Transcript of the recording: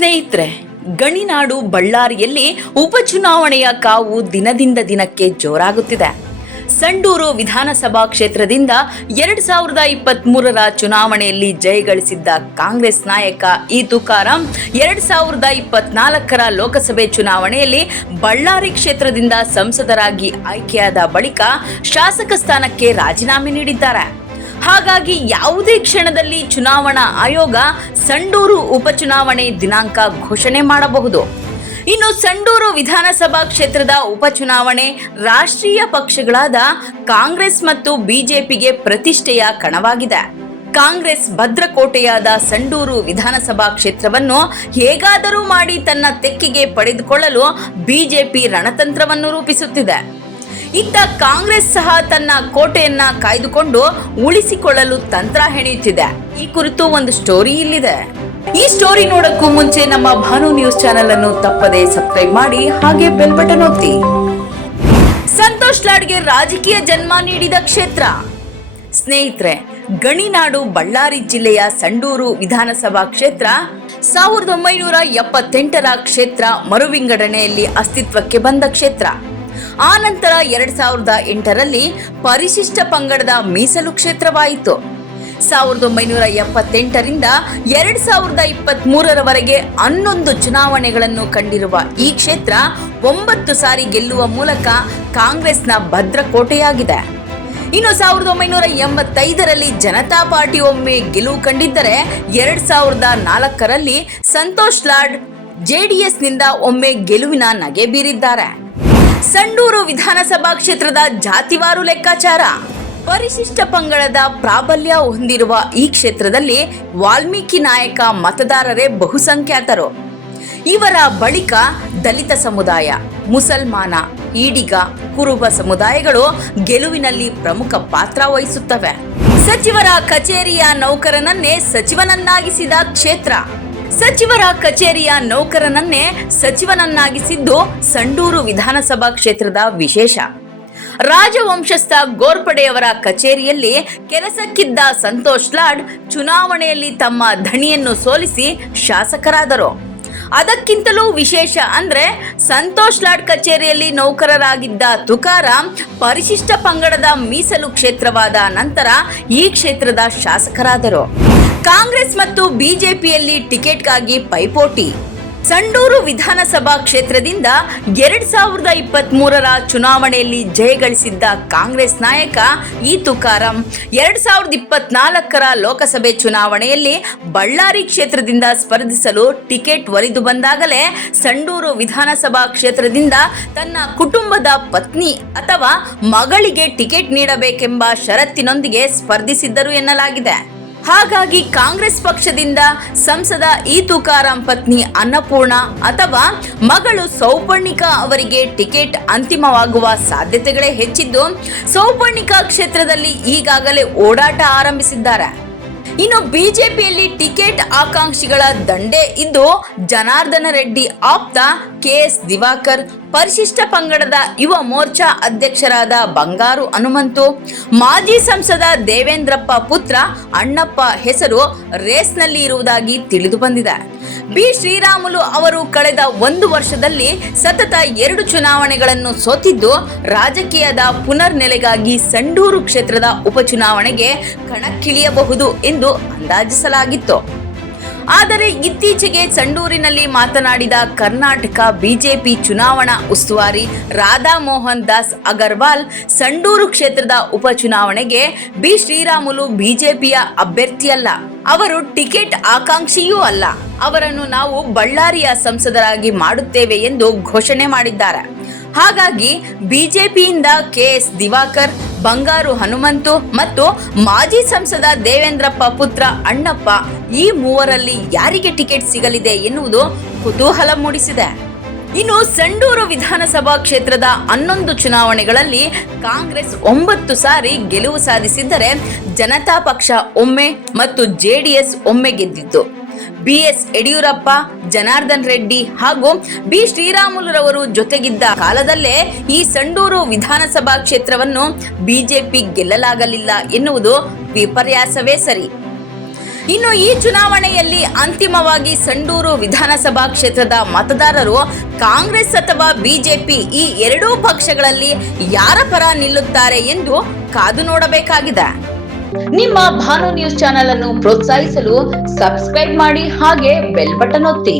ಸ್ನೇಹಿತರೆ, ಗಣಿನಾಡು ಬಳ್ಳಾರಿಯಲ್ಲಿ ಉಪಚುನಾವಣೆಯ ಕಾವು ದಿನದಿಂದ ದಿನಕ್ಕೆ ಜೋರಾಗುತ್ತಿದೆ. ಸಂಡೂರು ವಿಧಾನಸಭಾ ಕ್ಷೇತ್ರದಿಂದ ಎರಡ್ ಸಾವಿರದ ಇಪ್ಪತ್ತ್ ಮೂರರ ಚುನಾವಣೆಯಲ್ಲಿ ಜಯಗಳಿಸಿದ್ದ ಕಾಂಗ್ರೆಸ್ ನಾಯಕ ಇ ತುಕಾರಾಂ ಎರಡ್ ಸಾವಿರದ ಇಪ್ಪತ್ನಾಲ್ಕರ ಲೋಕಸಭೆ ಚುನಾವಣೆಯಲ್ಲಿ ಬಳ್ಳಾರಿ ಕ್ಷೇತ್ರದಿಂದ ಸಂಸದರಾಗಿ ಆಯ್ಕೆಯಾದ ಬಳಿಕ ಶಾಸಕ ಸ್ಥಾನಕ್ಕೆ ರಾಜೀನಾಮೆ ನೀಡಿದ್ದಾರೆ. ಹಾಗಾಗಿ ಯಾವುದೇ ಕ್ಷಣದಲ್ಲಿ ಚುನಾವಣಾ ಆಯೋಗ ಸಂಡೂರು ಉಪಚುನಾವಣೆ ದಿನಾಂಕ ಘೋಷಣೆ ಮಾಡಬಹುದು. ಇನ್ನು ಸಂಡೂರು ವಿಧಾನಸಭಾ ಕ್ಷೇತ್ರದ ಉಪಚುನಾವಣೆ ರಾಷ್ಟ್ರೀಯ ಪಕ್ಷಗಳಾದ ಕಾಂಗ್ರೆಸ್ ಮತ್ತು ಬಿಜೆಪಿಗೆ ಪ್ರತಿಷ್ಠೆಯ ಕಣವಾಗಿದೆ. ಕಾಂಗ್ರೆಸ್ ಭದ್ರಕೋಟೆಯಾದ ಸಂಡೂರು ವಿಧಾನಸಭಾ ಕ್ಷೇತ್ರವನ್ನು ಹೇಗಾದರೂ ಮಾಡಿ ತನ್ನ ತೆಕ್ಕೆಗೆ ಪಡೆದುಕೊಳ್ಳಲು ಬಿಜೆಪಿ ರಣತಂತ್ರವನ್ನು ರೂಪಿಸುತ್ತಿದೆ. ಇತ್ತ ಕಾಂಗ್ರೆಸ್ ಸಹ ತನ್ನ ಕೋಟೆಯನ್ನ ಕಾಯ್ದುಕೊಂಡು ಉಳಿಸಿಕೊಳ್ಳಲು ತಂತ್ರ ಹೆಣೆಯುತ್ತಿದೆ. ಈ ಕುರಿತು ಒಂದು ಸ್ಟೋರಿ ಇಲ್ಲಿದೆ. ಈ ಸ್ಟೋರಿ ನೋಡಕ್ಕೂ ಮುಂಚೆ ನಮ್ಮ ಭಾನು ನ್ಯೂಸ್ ಚಾನೆಲ್ ಅನ್ನು ತಪ್ಪದೆ ಸಬ್ಸ್ಕ್ರೈಬ್ ಮಾಡಿ, ಹಾಗೆ ಬೆಲ್ ಬಟನ್ ಒತ್ತಿ. ಸಂತೋಷ್ ಲಾಡ್ಗೆ ರಾಜಕೀಯ ಜನ್ಮ ನೀಡಿದ ಕ್ಷೇತ್ರ. ಸ್ನೇಹಿತರೆ, ಗಣಿನಾಡು ಬಳ್ಳಾರಿ ಜಿಲ್ಲೆಯ ಸಂಡೂರು ವಿಧಾನಸಭಾ ಕ್ಷೇತ್ರ, ಸಾವಿರದ ಒಂಬೈನೂರ ಎಪ್ಪತ್ತೆಂಟರ ಕ್ಷೇತ್ರ ಮರುವಿಂಗಡಣೆಯಲ್ಲಿ ಅಸ್ತಿತ್ವಕ್ಕೆ ಬಂದ ಕ್ಷೇತ್ರ. ಆ ನಂತರ ಎರಡ್ ಸಾವಿರದ ಎಂಟರಲ್ಲಿ ಪರಿಶಿಷ್ಟ ಪಂಗಡದ ಮೀಸಲು ಕ್ಷೇತ್ರವಾಯಿತು. ಸಾವಿರದ ಒಂಬೈನೂರ ಎಪ್ಪತ್ತೆಂಟರಿಂದ ಎರಡ್ ಸಾವಿರದ ಇಪ್ಪತ್ತ್ ಮೂರರವರೆಗೆ ಹನ್ನೊಂದು ಚುನಾವಣೆಗಳನ್ನು ಕಂಡಿರುವ ಈ ಕ್ಷೇತ್ರ ಒಂಬತ್ತು ಸಾರಿ ಗೆಲ್ಲುವ ಮೂಲಕ ಕಾಂಗ್ರೆಸ್ನ ಭದ್ರಕೋಟೆಯಾಗಿದೆ. ಇನ್ನು ಸಾವಿರದ ಒಂಬೈನೂರ ಎಂಬತ್ತೈದರಲ್ಲಿ ಜನತಾ ಪಾರ್ಟಿ ಒಮ್ಮೆ ಗೆಲುವು ಕಂಡಿದ್ದರೆ ಎರಡ್ ಸಾವಿರದ ನಾಲ್ಕರಲ್ಲಿ ಸಂತೋಷ್ ಲಾಡ್ ಜೆಡಿಎಸ್ನಿಂದ ಒಮ್ಮೆ ಗೆಲುವಿನ ನಗೆ ಬೀರಿದ್ದಾರೆ. ಸಂಡೂರು ವಿಧಾನಸಭಾ ಕ್ಷೇತ್ರದ ಜಾತಿವಾರು ಲೆಕ್ಕಾಚಾರ. ಪರಿಶಿಷ್ಟ ಪಂಗಡದ ಪ್ರಾಬಲ್ಯ ಹೊಂದಿರುವ ಈ ಕ್ಷೇತ್ರದಲ್ಲಿ ವಾಲ್ಮೀಕಿ ನಾಯಕ ಮತದಾರರೇ ಬಹುಸಂಖ್ಯಾತರು. ಇವರ ಬಳಿಕ ದಲಿತ ಸಮುದಾಯ, ಮುಸಲ್ಮಾನ, ಈಡಿಗ, ಕುರುಬ ಸಮುದಾಯಗಳು ಗೆಲುವಿನಲ್ಲಿ ಪ್ರಮುಖ ಪಾತ್ರ ವಹಿಸುತ್ತವೆ. ಸಚಿವರ ಕಚೇರಿಯ ನೌಕರನನ್ನೇ ಸಚಿವನನ್ನಾಗಿಸಿದ ಕ್ಷೇತ್ರ. ಸಚಿವರ ಕಚೇರಿಯ ನೌಕರನನ್ನೇ ಸಚಿವನನ್ನಾಗಿಸಿದ್ದು ಸಂಡೂರು ವಿಧಾನಸಭಾ ಕ್ಷೇತ್ರದ ವಿಶೇಷ. ರಾಜವಂಶಸ್ಥ ಗೋರ್ಪಡೆಯವರ ಕಚೇರಿಯಲ್ಲಿ ಕೆಲಸಕ್ಕಿದ್ದ ಸಂತೋಷ್ ಲಾಡ್ ಚುನಾವಣೆಯಲ್ಲಿ ತಮ್ಮ ಧಣಿಯನ್ನು ಸೋಲಿಸಿ ಶಾಸಕರಾದರು. ಅದಕ್ಕಿಂತಲೂ ವಿಶೇಷ ಅಂದ್ರೆ ಸಂತೋಷ್ ಲಾಡ್ ಕಚೇರಿಯಲ್ಲಿ ನೌಕರರಾಗಿದ್ದ ತುಕಾರಾಂ ಪರಿಶಿಷ್ಟ ಪಂಗಡದ ಮೀಸಲು ಕ್ಷೇತ್ರವಾದ ನಂತರ ಈ ಕ್ಷೇತ್ರದ ಶಾಸಕರಾದರು. ಕಾಂಗ್ರೆಸ್ ಮತ್ತು ಬಿಜೆಪಿಯಲ್ಲಿ ಟಿಕೆಟ್ಗಾಗಿ ಪೈಪೋಟಿ. ಸಂಡೂರು ವಿಧಾನಸಭಾ ಕ್ಷೇತ್ರದಿಂದ ಎರಡ್ ಸಾವಿರದ ಇಪ್ಪತ್ತ್ ಮೂರರ ಚುನಾವಣೆಯಲ್ಲಿ ಜಯಗಳಿಸಿದ್ದ ಕಾಂಗ್ರೆಸ್ ನಾಯಕ ಈ ತುಕಾರಾಂ. ಎರಡ್ ಸಾವಿರದ ಇಪ್ಪತ್ನಾಲ್ಕರ ಲೋಕಸಭೆ ಚುನಾವಣೆಯಲ್ಲಿ ಬಳ್ಳಾರಿ ಕ್ಷೇತ್ರದಿಂದ ಸ್ಪರ್ಧಿಸಲು ಟಿಕೆಟ್ ಒಲಿದು ಬಂದಾಗಲೇ ಸಂಡೂರು ವಿಧಾನಸಭಾ ಕ್ಷೇತ್ರದಿಂದ ತನ್ನ ಕುಟುಂಬದ ಪತ್ನಿ ಅಥವಾ ಮಗಳಿಗೆ ಟಿಕೆಟ್ ನೀಡಬೇಕೆಂಬ ಷರತ್ತಿನೊಂದಿಗೆ ಸ್ಪರ್ಧಿಸಿದ್ದರು ಎನ್ನಲಾಗಿದೆ. ಹಾಗಾಗಿ ಕಾಂಗ್ರೆಸ್ ಪಕ್ಷದಿಂದ ಸಂಸದ ಈ ತುಕಾರಾಂ ಪತ್ನಿ ಅನ್ನಪೂರ್ಣ ಅಥವಾ ಮಗಳು ಸೌಪರ್ಣಿಕಾ ಅವರಿಗೆ ಟಿಕೆಟ್ ಅಂತಿಮವಾಗುವ ಸಾಧ್ಯತೆಗಳೇ ಹೆಚ್ಚಿದ್ದು, ಸೌಪರ್ಣಿಕಾ ಕ್ಷೇತ್ರದಲ್ಲಿ ಈಗಾಗಲೇ ಓಡಾಟ ಆರಂಭಿಸಿದ್ದಾರೆ. ಇನ್ನು ಬಿಜೆಪಿಯಲ್ಲಿ ಟಿಕೆಟ್ ಆಕಾಂಕ್ಷಿಗಳ ದಂಡೆ ಇದ್ದು ಜನಾರ್ದನ ರೆಡ್ಡಿ ಆಪ್ತ ಕೆ ಎಸ್ ದಿವಾಕರ್, ಪರಿಶಿಷ್ಟ ಪಂಗಡದ ಯುವ ಮೋರ್ಚಾ ಅಧ್ಯಕ್ಷರಾದ ಬಂಗಾರು ಹನುಮಂತು, ಮಾಜಿ ಸಂಸದ ದೇವೇಂದ್ರಪ್ಪ ಪುತ್ರ ಅಣ್ಣಪ್ಪ ಹೆಸರು ರೇಸ್ನಲ್ಲಿ ಇರುವುದಾಗಿ ತಿಳಿದು ಬಂದಿದೆ. ಬಿ. ಶ್ರೀರಾಮುಲು ಅವರು ಕಳೆದ ಒಂದು ವರ್ಷದಲ್ಲಿ ಸತತ ಎರಡು ಚುನಾವಣೆಗಳನ್ನು ಸೋತಿದ್ದು, ರಾಜಕೀಯದ ಪುನರ್ ನೆಲೆಗಾಗಿ ಸಂಡೂರು ಕ್ಷೇತ್ರದ ಉಪಚುನಾವಣೆಗೆ ಕಣಕ್ಕಿಳಿಯಬಹುದು ಎಂದು ಅಂದಾಜಿಸಲಾಗಿತ್ತು. ಆದರೆ ಇತ್ತೀಚೆಗೆ ಸಂಡೂರಿನಲ್ಲಿ ಮಾತನಾಡಿದ ಕರ್ನಾಟಕ ಬಿಜೆಪಿ ಚುನಾವಣಾ ಉಸ್ತುವಾರಿ ರಾಧಾ ಮೋಹನ್ ದಾಸ್ ಅಗರ್ವಾಲ್, ಸಂಡೂರು ಕ್ಷೇತ್ರದ ಉಪಚುನಾವಣೆಗೆ ಬಿ. ಶ್ರೀರಾಮುಲು ಬಿಜೆಪಿಯ ಅಭ್ಯರ್ಥಿಯಲ್ಲ. ಅವರು ಟಿಕೆಟ್ ಆಕಾಂಕ್ಷಿಯೂ ಅಲ್ಲ. ಅವರನ್ನು ನಾವು ಬಳ್ಳಾರಿಯ ಸಂಸದರಾಗಿ ಮಾಡುತ್ತೇವೆ ಎಂದು ಘೋಷಣೆ ಮಾಡಿದ್ದಾರೆ. ಹಾಗಾಗಿ ಬಿಜೆಪಿಯಿಂದ ಕೆಎಸ್ ದಿವಾಕರ್, ಬಂಗಾರು ಹನುಮಂತು ಮತ್ತು ಮಾಜಿ ಸಂಸದ ದೇವೇಂದ್ರಪ್ಪ ಪುತ್ರ ಅಣ್ಣಪ್ಪ ಈ ಮೂವರಲ್ಲಿ ಯಾರಿಗೆ ಟಿಕೆಟ್ ಸಿಗಲಿದೆ ಎನ್ನುವುದು ಕುತೂಹಲ ಮೂಡಿಸಿದೆ. ಇನ್ನು ಸಂಡೂರು ವಿಧಾನಸಭಾ ಕ್ಷೇತ್ರದ ಹನ್ನೊಂದು ಚುನಾವಣೆಗಳಲ್ಲಿ ಕಾಂಗ್ರೆಸ್ ಒಂಬತ್ತು ಸಾರಿ ಗೆಲುವು ಸಾಧಿಸಿದ್ದರೆ ಜನತಾ ಪಕ್ಷ ಒಮ್ಮೆ ಮತ್ತು ಜೆಡಿಎಸ್ ಒಮ್ಮೆ ಗೆದ್ದಿತ್ತು. ಬಿಎಸ್ ಯಡಿಯೂರಪ್ಪ, ಜನಾರ್ದನ್ ರೆಡ್ಡಿ ಹಾಗೂ ಬಿ ಶ್ರೀರಾಮುಲುರವರು ಜೊತೆಗಿದ್ದ ಕಾಲದಲ್ಲೇ ಈ ಸಂಡೂರು ವಿಧಾನಸಭಾ ಕ್ಷೇತ್ರವನ್ನು ಬಿಜೆಪಿ ಗೆಲ್ಲಲಾಗಲಿಲ್ಲ ಎನ್ನುವುದು ವಿಪರ್ಯಾಸವೇ ಸರಿ. ಇನ್ನು ಈ ಚುನಾವಣೆಯಲ್ಲಿ ಅಂತಿಮವಾಗಿ ಸಂಡೂರು ವಿಧಾನಸಭಾ ಕ್ಷೇತ್ರದ ಮತದಾರರು ಕಾಂಗ್ರೆಸ್ ಅಥವಾ ಬಿಜೆಪಿ ಈ ಎರಡೂ ಪಕ್ಷಗಳಲ್ಲಿ ಯಾರ ಪರ ನಿಲ್ಲುತ್ತಾರೆ ಎಂದು ಕಾದು ನೋಡಬೇಕಾಗಿದೆ. ನಿಮ್ಮ ಭಾನು ನ್ಯೂಸ್ ಚಾನೆಲ್ ಅನ್ನು ಪ್ರೋತ್ಸಾಹಿಸಲು ಸಬ್ಸ್ಕ್ರೈಬ್ ಮಾಡಿ ಹಾಗೆ ಬೆಲ್ ಬಟನ್ ಒತ್ತಿ.